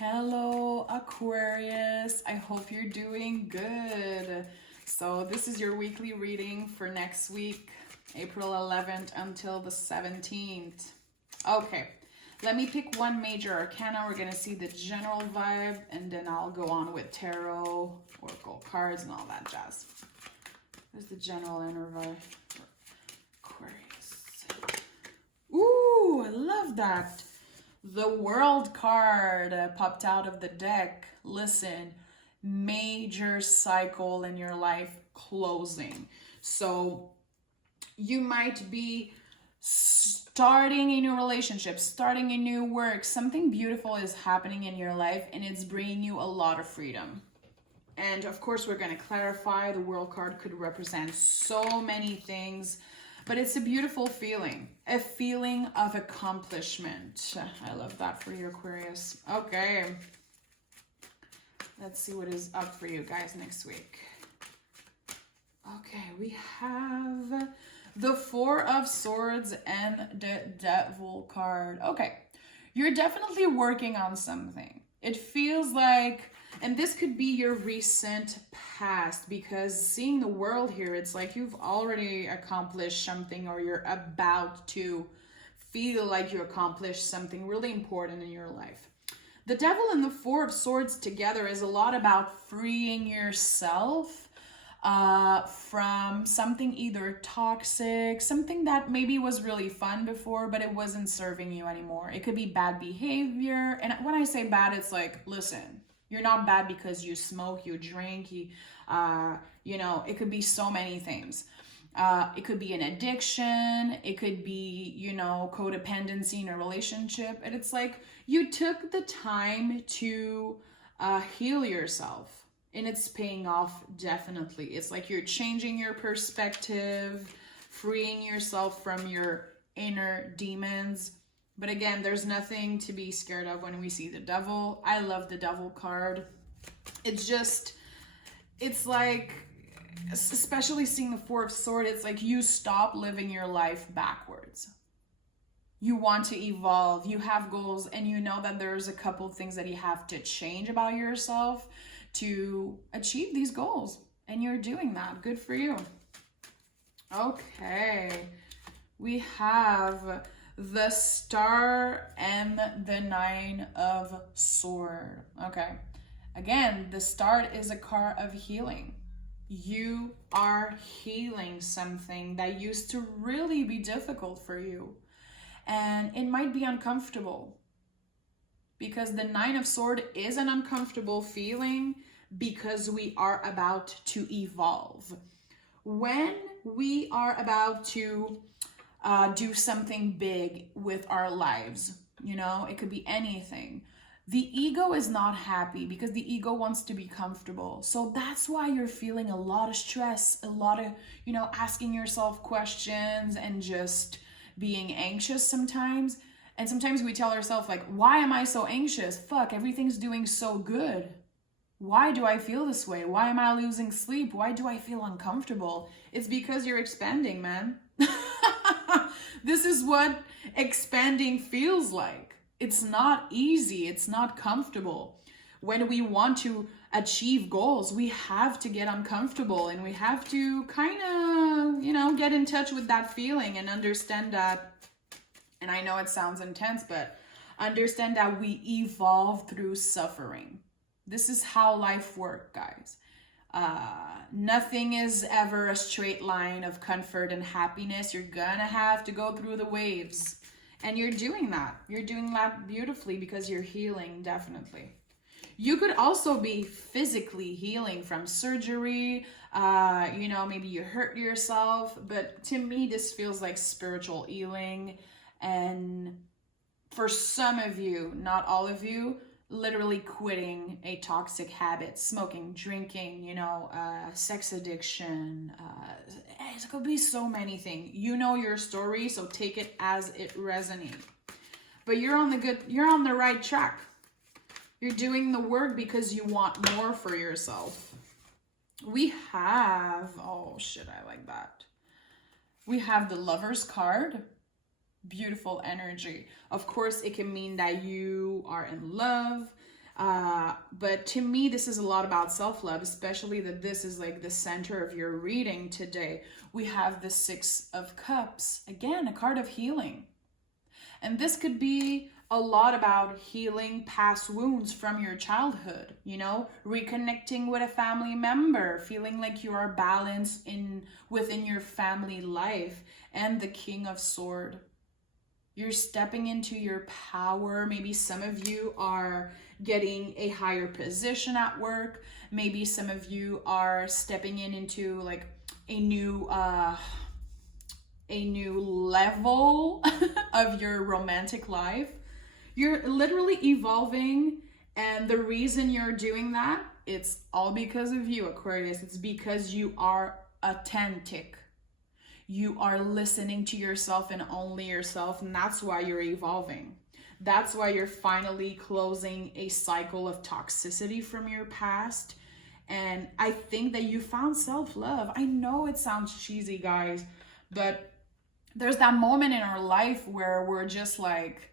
Hello, Aquarius. I hope you're doing good. So, this is your weekly reading for next week, April 11th until the 17th. Okay, let me pick one major arcana. We're going to see the general vibe, and then I'll go on with tarot, oracle cards, and all that jazz. There's the general inner vibe for Aquarius. Ooh, I love that. The World card popped out of the deck. Listen, major cycle in your life closing. So you might be starting a new relationship, starting a new work. Something beautiful is happening in your life and it's bringing you a lot of freedom. And of course, we're going to clarify the World card could represent so many things. But it's a beautiful feeling, a feeling of accomplishment. I love that for you, Aquarius. Okay, let's see what is up for you guys next week. Okay, we have the Four of Swords and the Devil card. Okay, you're definitely working on something. It feels like, and this could be your recent past, because seeing the world here, it's like you've already accomplished something, or you're about to feel like you accomplished something really important in your life. The Devil and the Four of Swords together is a lot about freeing yourself from something either toxic, something that maybe was really fun before, but it wasn't serving you anymore. It could be bad behavior. And when I say bad, it's like, listen, you're not bad because you smoke, you drink, it could be so many things. It could be an addiction. It could be, codependency in a relationship. And it's like you took the time to heal yourself. And it's paying off, definitely. It's like you're changing your perspective, freeing yourself from your inner demons. But again, there's nothing to be scared of when we see the Devil. I love the Devil card. It's like, especially seeing the Four of Swords, it's like you stop living your life backwards. You want to evolve, you have goals, and you know that there's a couple things that you have to change about yourself to achieve these goals. And you're doing that. Good for you. Okay. We have the Star and the Nine of Swords. Okay. Again, the Star is a card of healing. You are healing something that used to really be difficult for you. And it might be uncomfortable, because the Nine of Swords is an uncomfortable feeling, because we are about to evolve. When we are about to do something big with our lives, it could be anything. The ego is not happy because the ego wants to be comfortable. So that's why you're feeling a lot of stress, a lot of, asking yourself questions and just being anxious sometimes. And sometimes we tell ourselves, like, why am I so anxious? Fuck, everything's doing so good. Why do I feel this way? Why am I losing sleep? Why do I feel uncomfortable? It's because you're expanding, man. This is what expanding feels like. It's not easy. It's not comfortable. When we want to achieve goals, we have to get uncomfortable, and we have to kind of, get in touch with that feeling and understand that. And I know it sounds intense, but understand that we evolve through suffering. This is how life works, guys. Nothing is ever a straight line of comfort and happiness. You're gonna have to go through the waves. And you're doing that. You're doing that beautifully because you're healing, definitely. You could also be physically healing from surgery. Maybe you hurt yourself. But to me, this feels like spiritual healing. And for some of you, not all of you, literally quitting a toxic habit, smoking, drinking, sex addiction. It could be so many things. You know your story, so take it as it resonates. But you're on the right track. You're doing the work because you want more for yourself. We have, oh shit, I like that. We have the Lover's card. Beautiful energy. Of course, it can mean that you are in love. But to me, this is a lot about self-love, especially that this is like the center of your reading today. We have the Six of Cups, again, a card of healing. And this could be a lot about healing past wounds from your childhood, you know, reconnecting with a family member, feeling like you are balanced within your family life. And the King of Swords. You're stepping into your power. Maybe some of you are getting a higher position at work. Maybe some of you are stepping into like a new level of your romantic life. You're literally evolving, and the reason you're doing that, it's all because of you, Aquarius. It's because you are authentic. You are listening to yourself and only yourself, and that's why you're evolving. That's why you're finally closing a cycle of toxicity from your past. And I think that you found self-love. I know it sounds cheesy, guys, but there's that moment in our life where we're just like,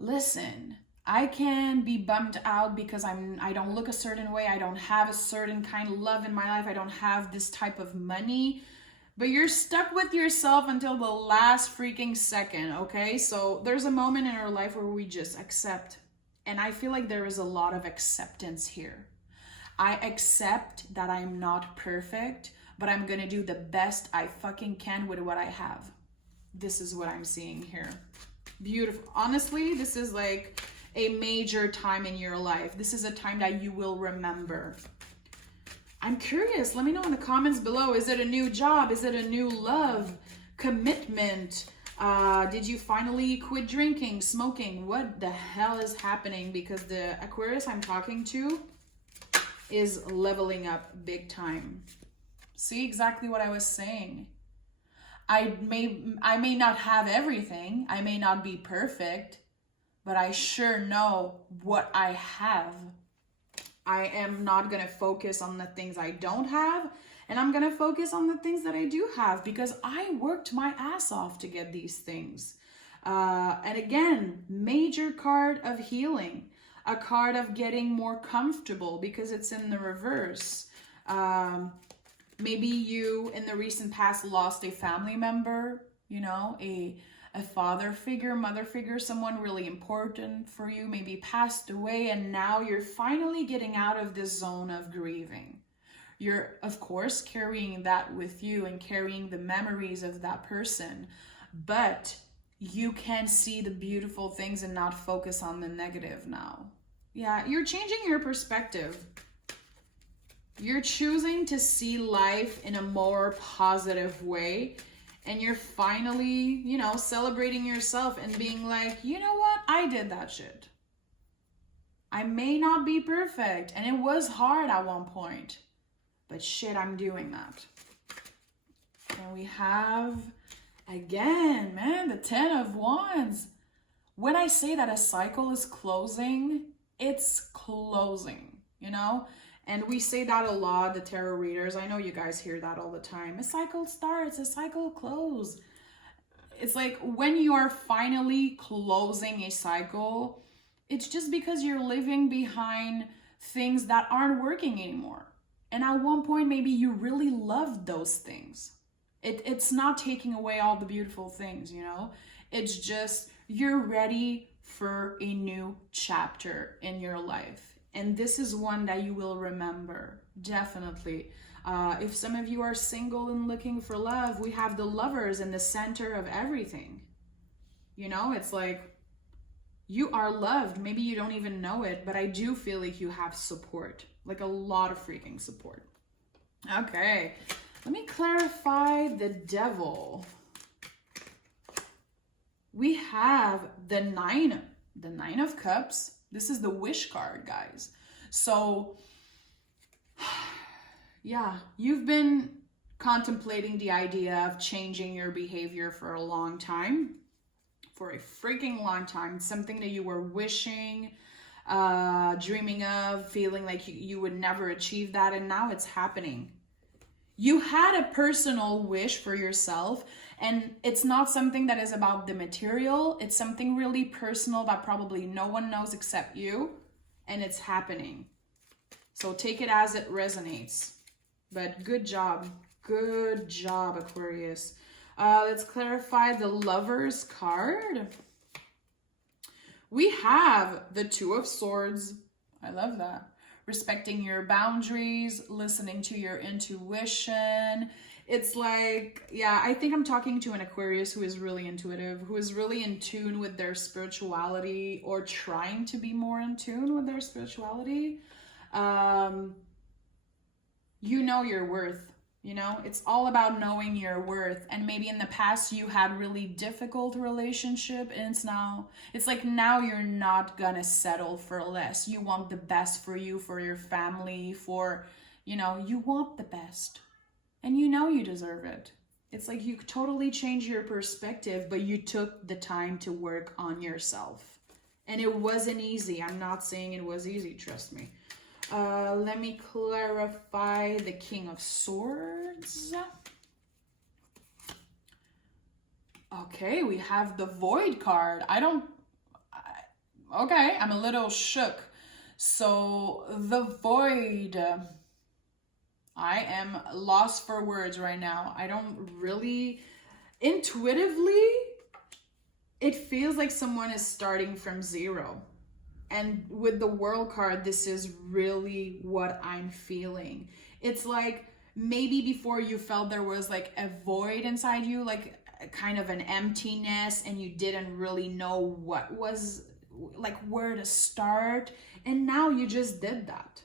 listen, I can be bummed out because I don't look a certain way. I don't have a certain kind of love in my life. I don't have this type of money. But you're stuck with yourself until the last freaking second, okay? So there's a moment in our life where we just accept. And I feel like there is a lot of acceptance here. I accept that I'm not perfect, but I'm gonna do the best I fucking can with what I have. This is what I'm seeing here. Beautiful. Honestly, this is like a major time in your life. This is a time that you will remember. I'm curious. Let me know in the comments below. Is it a new job? Is it a new love? Commitment? Did you finally quit drinking, smoking? What the hell is happening? Because the Aquarius I'm talking to is leveling up big time. See exactly what I was saying. I may not have everything. I may not be perfect, but I sure know what I have. I am not going to focus on the things I don't have, and I'm going to focus on the things that I do have, because I worked my ass off to get these things. And again, major card of healing, a card of getting more comfortable because it's in the reverse. Maybe you in the recent past lost a family member, you know, a father figure, mother figure, someone really important for you, maybe passed away, and now you're finally getting out of this zone of grieving. You're, of course, carrying that with you and carrying the memories of that person, but you can see the beautiful things and not focus on the negative now. Yeah, you're changing your perspective. You're choosing to see life in a more positive way. And you're finally, you know, celebrating yourself and being like, you know what? I did that shit. I may not be perfect. And it was hard at one point. But shit, I'm doing that. And we have, again, man, the 10 of Wands. When I say that a cycle is closing, it's closing, you know? And we say that a lot, the tarot readers. I know you guys hear that all the time. A cycle starts, a cycle closes. It's like when you are finally closing a cycle, it's just because you're living behind things that aren't working anymore. And at one point, maybe you really loved those things. It's not taking away all the beautiful things, you know? It's just you're ready for a new chapter in your life. And this is one that you will remember, definitely. If some of you are single and looking for love, we have the Lovers in the center of everything. You know, it's like you are loved. Maybe you don't even know it, but I do feel like you have support, like a lot of freaking support. Okay, let me clarify the Devil. We have the Nine of Cups. This is the Wish card, guys. So, yeah, you've been contemplating the idea of changing your behavior for a long time. For a freaking long time. It's something that you were wishing, dreaming of, feeling like you would never achieve that, and now it's happening. You had a personal wish for yourself, and it's not something that is about the material. It's something really personal that probably no one knows except you. and it's happening. So take it as it resonates. But good job. Good job, Aquarius. Let's clarify the Lovers card. We have the Two of Swords. I love that. Respecting your boundaries, listening to your intuition. It's like, yeah, I think I'm talking to an Aquarius who is really intuitive, who is really in tune with their spirituality, or trying to be more in tune with their spirituality. You know your worth. You know, it's all about knowing your worth. And maybe in the past you had really difficult relationship, and it's like now you're not gonna settle for less. You want the best for you, for your family, for, you know, you want the best. And you know you deserve it. It's like you totally change your perspective, but you took the time to work on yourself. And it wasn't easy. I'm not saying it was easy, trust me. Let me clarify the King of Swords. Okay, we have the Void card. Okay, I'm a little shook. So the Void, I am lost for words right now. I don't really, intuitively, it feels like someone is starting from zero. And with the World card, this is really what I'm feeling. It's like maybe before you felt there was like a void inside you, like kind of an emptiness, and you didn't really know what was, like where to start. And now you just did that.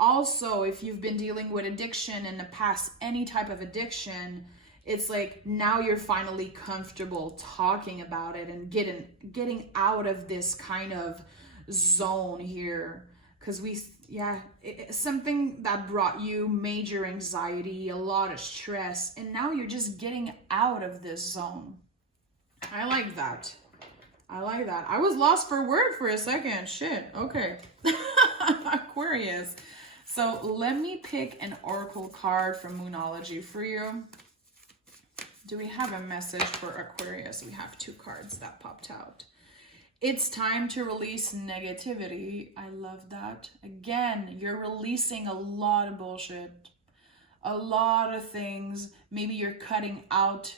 Also, if you've been dealing with addiction in the past, any type of addiction, it's like now you're finally comfortable talking about it and getting out of this kind of zone here. Because it's something that brought you major anxiety, a lot of stress, and now you're just getting out of this zone. I like that. I was lost for word for a second. Shit. Okay. Aquarius. So let me pick an oracle card from Moonology for you. Do we have a message for Aquarius? We have 2 cards that popped out. It's time to release negativity. I love that. Again, you're releasing a lot of bullshit, a lot of things. Maybe you're cutting off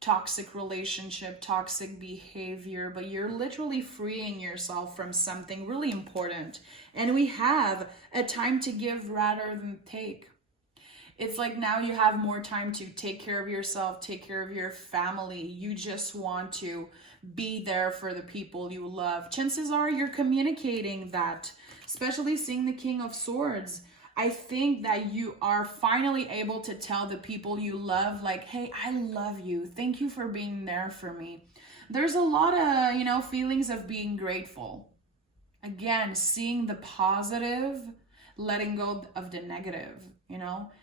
toxic relationship, toxic behavior, but you're literally freeing yourself from something really important. And we have a time to give rather than take. It's like now you have more time to take care of yourself, take care of your family. You just want to be there for the people you love. Chances are you're communicating that, especially seeing the King of Swords. I think that you are finally able to tell the people you love, like, hey, I love you. Thank you for being there for me. There's a lot of, feelings of being grateful. Again, seeing the positive, letting go of the negative,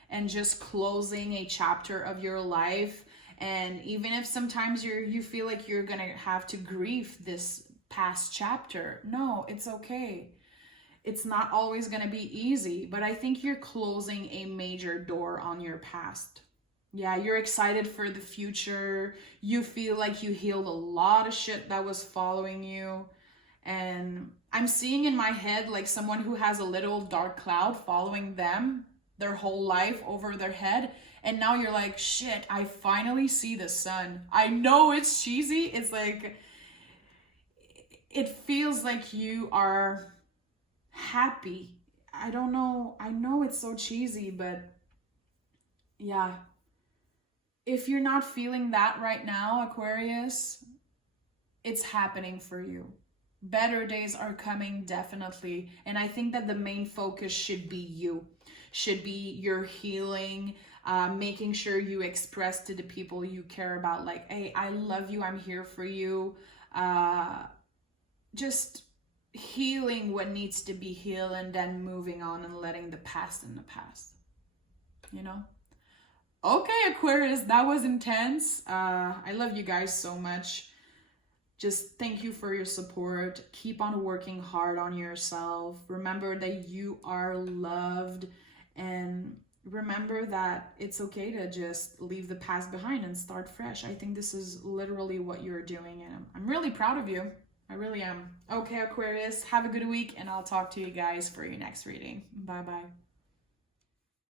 and just closing a chapter of your life. And even if sometimes you feel like you're gonna have to grieve this past chapter, no, it's okay. It's not always gonna be easy, but I think you're closing a major door on your past. Yeah, you're excited for the future. You feel like you healed a lot of shit that was following you. And I'm seeing in my head like someone who has a little dark cloud following them their whole life over their head. And now you're like, shit, I finally see the sun. I know it's cheesy. It's like, it feels like you are happy. I don't know. I know it's so cheesy, but yeah. If you're not feeling that right now, Aquarius, it's happening for you. Better days are coming, definitely. And I think that the main focus should be you. Should be your healing, making sure you express to the people you care about, like, hey, I love you, I'm here for you. Just healing what needs to be healed, and then moving on and letting the past in the past, Okay, Aquarius, that was intense. I love you guys so much. Just thank you for your support. Keep on working hard on yourself. Remember that you are loved, and remember that it's okay to just leave the past behind and start fresh. I think this is literally what you're doing, and I'm really proud of you. I really am. Okay, Aquarius, have a good week, and I'll talk to you guys for your next reading. Bye bye.